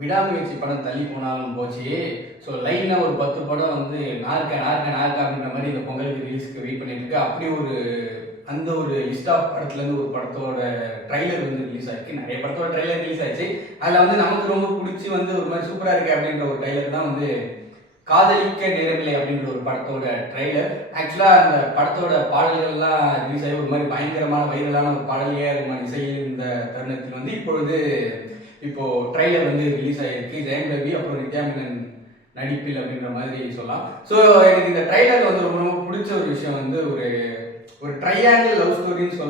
விடாமுயற்சி படம் தள்ளி போனாலும் போச்சு. ஸோ லைனாக ஒரு 10 படம் வந்து நார்க்கா நார்க்கா நார்க்கா அப்படின்ற மாதிரி இந்த பொங்கலுக்கு ரிலீஸ்க்கு வெயிட் பண்ணிட்டு இருக்கு. அப்படி ஒரு அந்த ஒரு லிஸ்ட் ஆஃப் படத்துலேருந்து ஒரு படத்தோட ட்ரைலர் வந்து ரிலீஸ் ஆயிருக்கு. நிறைய படத்தோட ட்ரைலர் ரிலீஸ் ஆயிடுச்சு. அதில் வந்து நமக்கு ரொம்ப பிடிச்சி வந்து ஒரு மாதிரி சூப்பராக இருக்கு அப்படின்ற ஒரு ட்ரைலர் தான் வந்து காதலிக்க நேரமில்லை அப்படின்ற ஒரு படத்தோட ட்ரைலர். ஆக்சுவலாக அந்த படத்தோட பாடல்கள்லாம் ரிலீஸ் ஆகி ஒரு மாதிரி பயங்கரமான வைரலான ஒரு பாடலையே இசையில் இந்த தருணத்தில் வந்து இப்போ ட்ரைலர் வந்து ரிலீஸ் ஆகிருக்கு. ஜெயம் ரவி அப்புறம் நித்யா மேனன் நடிப்பில் அப்படின்ற மாதிரி சொல்லலாம். ஸோ எனக்கு இந்த ட்ரைலர் வந்து ரொம்ப ரொம்ப பிடிச்ச ஒரு விஷயம் வந்து ஒரு ட்ரையாங்கிள் லவ் ஸ்டோரின்னு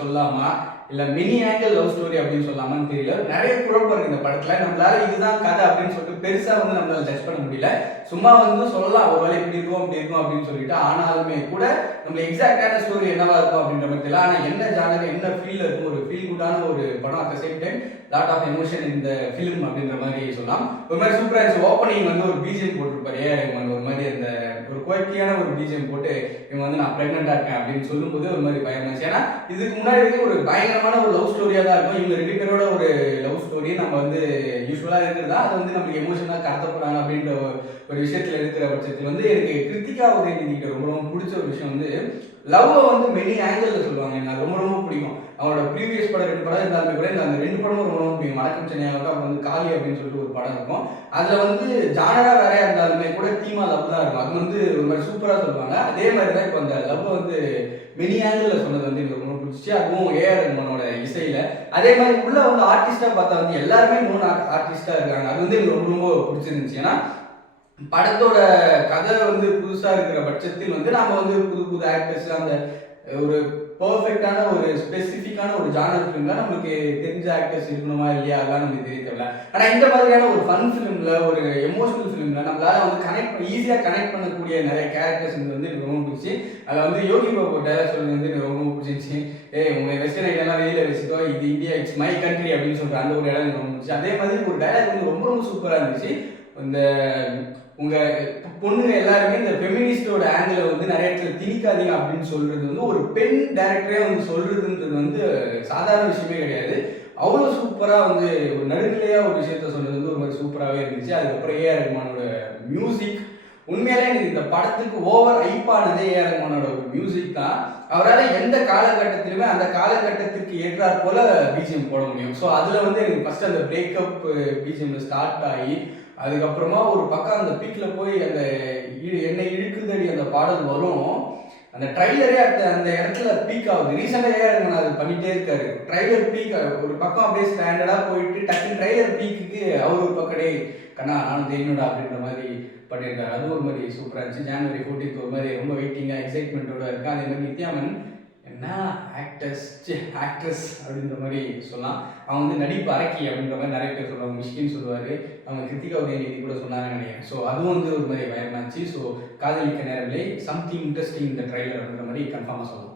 சொல்லாமா இல்லை மினி ஆங்கிள் லவ் ஸ்டோரி அப்படின்னு சொல்லாமான்னு தெரியல. நிறைய குழப்பம் இருக்கு இந்த படத்தில். நம்மளால இதுதான் கதை அப்படின்னு சொல்லிட்டு பெருசாக வந்து நம்மளால ஜட்ஜ் பண்ண முடியல. சும்மா வந்து சொல்லலாம் ஒரு வேலை இப்படி இருக்கும் அப்படி இருக்கும் அப்படின்னு சொல்லிட்டு, ஆனாலுமே கூட நம்ம எக்ஸாக்டான ஸ்டோரி என்னவா இருக்கும் அப்படின்ற மாதிரி தெரியல. ஆனால் என்ன ஜானர் என்ன ஃபீல் இருக்கும், ஒரு ஃபீல் குட்டான ஒரு படம், at the same time lot of emotion இந்த ஃபிலிம் அப்படின்ற மாதிரி சொல்லலாம். ஒரு மாதிரி சூப்பராக இருந்துச்சு. ஓப்பனிங் வந்து ஒரு பிஜிஎம் போட்டிருப்பாரு ஏஆர் ஒரு மாதிரி அந்த ஒரு குவாலிட்டியான ஒரு பிஜிஎம் போட்டு இவங்க வந்து நான் பிரெக்னெண்டா இருக்கேன் அப்படின்னு சொல்லும்போது ஒரு மாதிரி பயமா இருந்துச்சு. ஏன்னா இதுக்கு முன்னாடி வரைக்கும் ஒரு பயங்கரமான ஒரு லவ் ஸ்டோரியா தான் இருக்கும். இவங்க 2 பேரோட ஒரு லவ் ஸ்டோரி நம்ம வந்து யூஸ்வலா இருக்கிறதா அது வந்து நமக்கு எமோஷனாக கடத்த போறாங்க அப்படின்ற ஒரு விஷயத்துல இருக்கிற பட்சத்தில் வந்து எனக்கு கிருத்திகா உதயநிதிக்கு ரொம்ப ரொம்ப பிடிச்ச ஒரு விஷயம் வந்து லவ்வை வந்து மெனி ஆங்கிள் சொல்லுவாங்க. எனக்கு ரொம்ப ரொம்ப பிடிக்கும். அவங்களோட ப்ரீவியஸ் படம் 2 படம் இருந்தாலுமே கூட அந்த 2 படமும் ரொம்ப ரொம்ப பிடிக்கும். வணக்கம் சென்னையாகட்டும், அப்புறம் வந்து காளி அப்படின்னு சொல்லிட்டு ஒரு படம் இருக்கும். அதுல வந்து ஜானரா வேறையா இருந்தாலுமே கூட தீமா லவ் தான் இருக்கும். அது வந்து ஒரு மாதிரி சூப்பரா சொல்லுவாங்க. அதே மாதிரி தான் இப்போ அந்த லவ் வந்து மினி ஆங்கிள் சொன்னது வந்து எனக்கு ரொம்ப பிடிச்சிச்சு. அதுவும் ஏஆர் ரஹ்மானோட இசையில. அதே மாதிரி உள்ள வந்து ஆர்டிஸ்டா பார்த்தா வந்து எல்லாருமே நோன் ஆர்டிஸ்டா இருக்காங்க. அது வந்து எனக்கு ரொம்ப ரொம்ப பிடிச்சிருந்துச்சு. ஏன்னா படத்தோட கதை வந்து புதுசா இருக்கிற பட்சத்தில் வந்து நாம வந்து புது புது ஆக்டர்ஸ் அந்த ஒரு பர்ஃபெக்டான ஒரு ஸ்பெசிஃபிக்கான ஒரு ஜானர் ஃபிலிம்ல நமக்கு தெரிஞ்ச ஆக்டர்ஸ் இருக்கணுமா இல்லையா அதெல்லாம் நமக்கு தெரியல. ஆனா இந்த மாதிரியான ஒரு ஃபன் ஃபிலிம்ல ஒரு எமோஷனல் ஃபிலிம்ல நம்மளால வந்து ஈஸியா கனெக்ட் பண்ணக்கூடிய நிறைய கேரக்டர்ஸ் வந்து எனக்கு ரொம்ப பிடிச்சி. அதில் வந்து யோகி பாபு டைலாக் சொல்றது வந்து எனக்கு ரொம்ப பிடிச்சிருந்துச்சு. உங்க வெஸ்டர்ன் ஐடியாலாம் வெளியில வச்சுக்கோ, இது இந்தியா இட்ஸ் மை கண்ட்ரி அப்படின்னு சொல்ற அந்த ஒரு இடம் எனக்கு ரொம்ப பிடிச்சி. அதே மாதிரி ஒரு டைலாக் வந்து ரொம்ப ரொம்ப சூப்பரா இருந்துச்சு. இந்த உங்க பொண்ணுங்க எல்லாருமே இந்த ஃபெமினிஸ்டோட ஆங்கிள் வந்து நிறைய இடத்துல திணிக்காதீங்க அப்படின்னு சொல்றது வந்து ஒரு பெண் டைரக்டரே வந்து சொல்றதுன்றது வந்து சாதாரண விஷயமே கிடையாது. அவ்வளோ சூப்பரா வந்து ஒரு நடுநிலையா ஒரு விஷயத்த சொன்னது வந்து ஒரு மாதிரி சூப்பராகவே இருந்துச்சு. அதுக்கப்புறம் ஏஆர் ரஹ்மானோட மியூசிக் உண்மையிலே எனக்கு இந்த படத்துக்கு ஓவர் ஐப்பானதே ஏஆர் ரஹ்மானோட ஒரு மியூசிக் தான். அவரால் எந்த காலகட்டத்திலுமே அந்த காலகட்டத்திற்கு ஏற்றாற் போல பிஜிஎம் போட முடியும். ஸோ அதில் வந்து எனக்கு ஃபர்ஸ்ட் அந்த பிரேக்கப் பிஜிஎம் ஸ்டார்ட் ஆகி அதுக்கப்புறமா ஒரு பக்கம் அந்த பீக்ல போய் அந்த என்னை இழுக்குதடி அந்த பாடல் வரும். அந்த ட்ரைலரே அந்த இடத்துல பீக் ஆகுது. ரீசெண்டாக ஏஆர் அது பண்ணிட்டே இருக்காரு. ட்ரைலர் பீக் ஒரு பக்கம் அப்படியே ஸ்டாண்டர்டா போயிட்டு டக்குன்னு ட்ரைலர் பீக்குக்கு அவர் ஒரு பக்கடே கண்ணா நானும் தெரியணுடா அப்படின்ற மாதிரி பண்ணியிருக்காரு. அது ஒரு மாதிரி சூப்பராக இருந்துச்சு. ஜனவரி 14 ஒரு மாதிரி ரொம்ப வெயிட்டிங்காக எக்ஸைட்மெண்ட்டோட இருக்கு. அதே மாதிரி நித்யாமன் என்ன ஆக்ட்ரஸ் அப்படின்ற மாதிரி சொல்லலாம். அவங்க வந்து நடிப்பு அரக்கி அப்படின்ற மாதிரி நிறைய பேர் சொல்லுவாங்க. மிஷ்கின்னு சொல்லுவார், அவங்க கிருத்திகா உதயநிதி கூட சொன்னாங்கன்னு நினைக்கிறேன். ஸோ அதுவும் வந்து ஒரு மாதிரி பயமாச்சு. ஸோ காதலிக்க நேரமில்லை சம்திங் இன்ட்ரெஸ்டிங் இந்த ட்ரைலர் அப்படின்ற மாதிரி கன்ஃபார்மாக சொல்லலாம்.